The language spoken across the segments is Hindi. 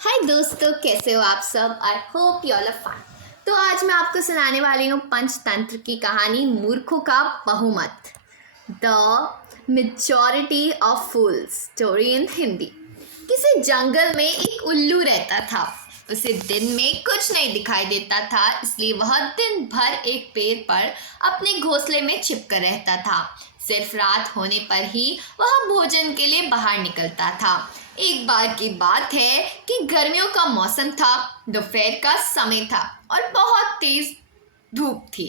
हाय दोस्तों, कैसे हो आप सब। I hope you all are fine. तो आज मैं आपको सुनाने वाली हूँ पंचतंत्र की कहानी मूर्खों का बहुमत, the majority of fools story in Hindi. किसी जंगल में एक उल्लू रहता था। उसे दिन में कुछ नहीं दिखाई देता था, इसलिए वह दिन भर एक पेड़ पर अपने घोंसले में छिपकर रहता था। सिर्फ रात होने पर ही वह भोजन के लिए बाहर निकलता था। एक बार की बात है कि गर्मियों का मौसम था, दोपहर का समय था और बहुत तेज धूप थी।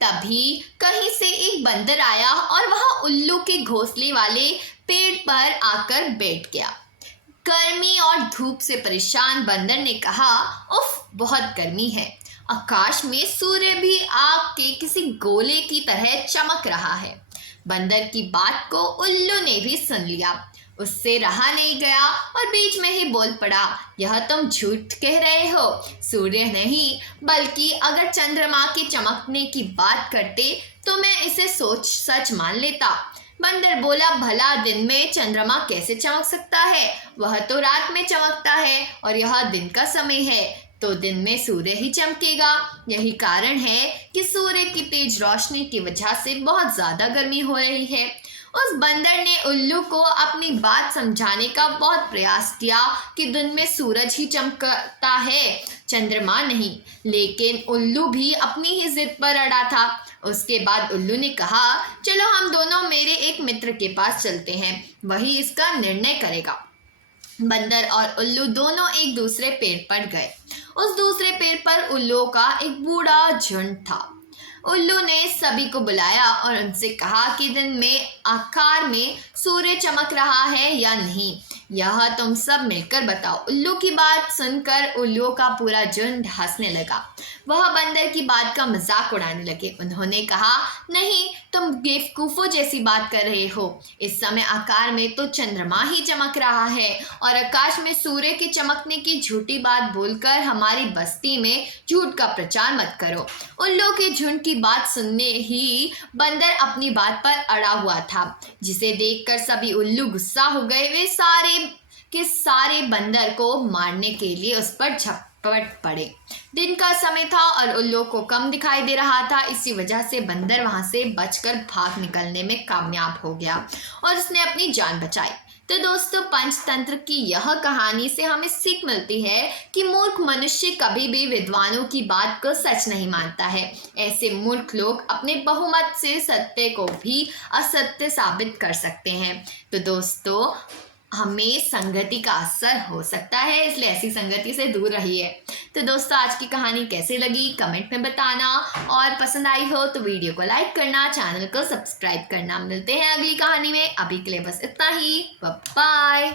तभी कहीं से एक बंदर आया और वह उल्लू के घोंसले वाले पेड़ पर आकर बैठ गया। गर्मी और धूप से परेशान बंदर ने कहा, उफ, बहुत गर्मी है। आकाश में सूर्य भी आग के किसी गोले की तरह चमक रहा है। बंदर की बात को उल्लू ने भी सुन लिया। उससे रहा नहीं गया और बीच में ही बोल पड़ा, यह तुम झूठ कह रहे हो। सूर्य नहीं, बल्कि अगर चंद्रमा के चमकने की बात करते तो मैं इसे सोच सच मान लेता। बंदर बोला, भला दिन में चंद्रमा कैसे चमक सकता है? वह तो रात में चमकता है और यह दिन का समय है, तो दिन में सूर्य ही चमकेगा। यही कारण है कि सूर्य की तेज रोशनी की वजह से बहुत ज्यादा गर्मी हो रही है। उस बंदर ने उल्लू को अपनी बात समझाने का बहुत प्रयास किया कि दिन में सूरज ही चमकता है, चंद्रमा नहीं। लेकिन उल्लू भी अपनी ही जिद पर अड़ा था। उसके बाद उल्लू ने कहा, चलो हम दोनों मेरे एक मित्र के पास चलते हैं, वही इसका निर्णय करेगा। बंदर और उल्लू दोनों एक दूसरे पेड़ पर गए। उस दूसरे पेड़ पर उल्लू का एक बूढ़ा झुंड था। उल्लू ने सभी को बुलाया और उनसे कहा कि दिन में आकार में सूर्य चमक रहा है या नहीं, यह तुम सब मिलकर बताओ। उल्लू की बात सुनकर उल्लुओं का पूरा झुंड हंसने लगा। वह बंदर की बात का मजाक उड़ाने लगे। उन्होंने कहा, नहीं, तुम बेवकूफों जैसी बात कर रहे हो। इस समय आकार में तो चंद्रमा ही चमक रहा है और आकाश में सूर्य के चमकने की झूठी बात बोलकर हमारी बस्ती में झूठ का प्रचार मत करो। उल्लू के झुंड की बात सुनने ही बंदर अपनी बात पर अड़ा हुआ था, जिसे देखकर सभी उल्लू गुस्सा हो गए। वे सारे के सारे बंदर को मारने के लिए उस पर झपट पड़े। दिन का समय था और उल्लू को कम दिखाई दे रहा था, इसी वजह से बंदर वहां से बचकर भाग निकलने में कामयाब हो गया और उसने अपनी जान बचाई। तो दोस्तों, पंचतंत्र की यह कहानी से हमें सीख मिलती है कि मूर्ख मनुष्य कभी भी विद्वानों की बात को सच नहीं मानता है। ऐसे मूर्ख लोग अपने बहुमत से सत्य को भी असत्य साबित कर सकते हैं। तो दोस्तों, हमें संगति का असर हो सकता है, इसलिए ऐसी संगति से दूर रहिए। तो दोस्तों, आज की कहानी कैसे लगी कमेंट में बताना, और पसंद आई हो तो वीडियो को लाइक करना, चैनल को सब्सक्राइब करना। मिलते हैं अगली कहानी में, अभी के लिए बस इतना ही। बाय।